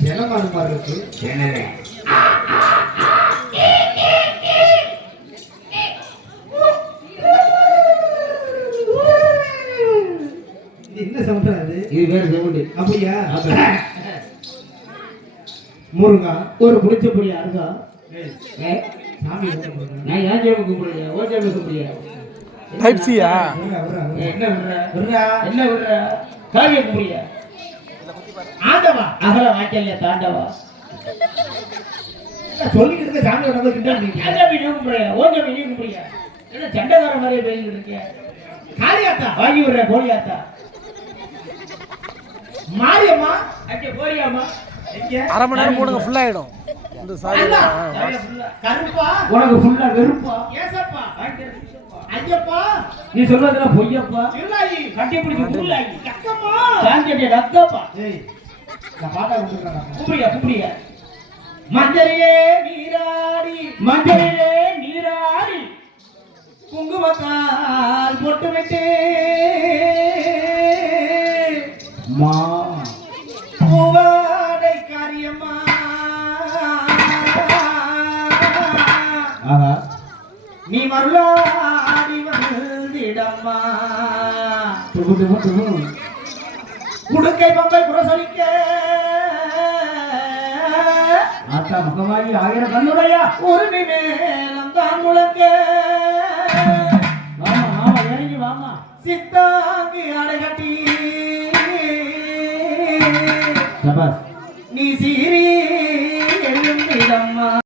செலமாடு மாதிரி என்ன சவுண்ட் அது இது வேற சவுண்ட் அப்படியா முருகா ஒரு புளிச்ச புளி அருகா நான் ஏன் ஜெயம் கும்பிடுறியா ஓ ஜெயம் கும்பிடுறியா டைப் சியா என்ன என்ன விடுற? காவிய கும்பிடுறியா ஆண்டவா? அகல வாய்க்கலையா தாண்டவா? என்ன சொல்லிக்கிட்டு இருக்க சாமி உடம்பு ஏன் என்ன சண்டைக்கார மாதிரியே பேசிக்கிட்டு இருக்கியா? காளியாத்தா? வாங்கி விடுற கோழியாத்தா மாரியம்மா? அங்கே எங்க? அரை மணி நேரம் போடுங்க ஃபுல் ஆயிடும். இந்த சாரி ஃபுல்லா. கருப்பா? உனக்கு ஃபுல்லா வெறுப்பா? சிசப்பா. ஐயப்பா! நீ சொல்றதுல பொய்யப்பா. திருநாயி கட்டி பிடிச்சி உள்ளாகி கக்கம்மா சாந்தியடைய ரத்தப்பா ஏய் நான் பாட்டா விட்டுருக்கேன் கும்பிடியா கும்பிடியா மஞ்சளிலே நீராடி மஞ்சளிலே நீராடி குங்குமத்தால் பொட்டு விட்டு மா பூவாடை காரியம்மா. ஆஹா. நீ மருளாடி போயிட்டம்மா குடுக்கை பம்பை புறசலிக்க ஆத்தா முகமாகி ஆயிரம் கண்ணுடையா ஒரு நிமிடம் தான் முழக்க வாமா மாமா இறங்கி வாமா. சித்தாங்கி அடைகட்டி நீ சீரி எழுந்திடம்மா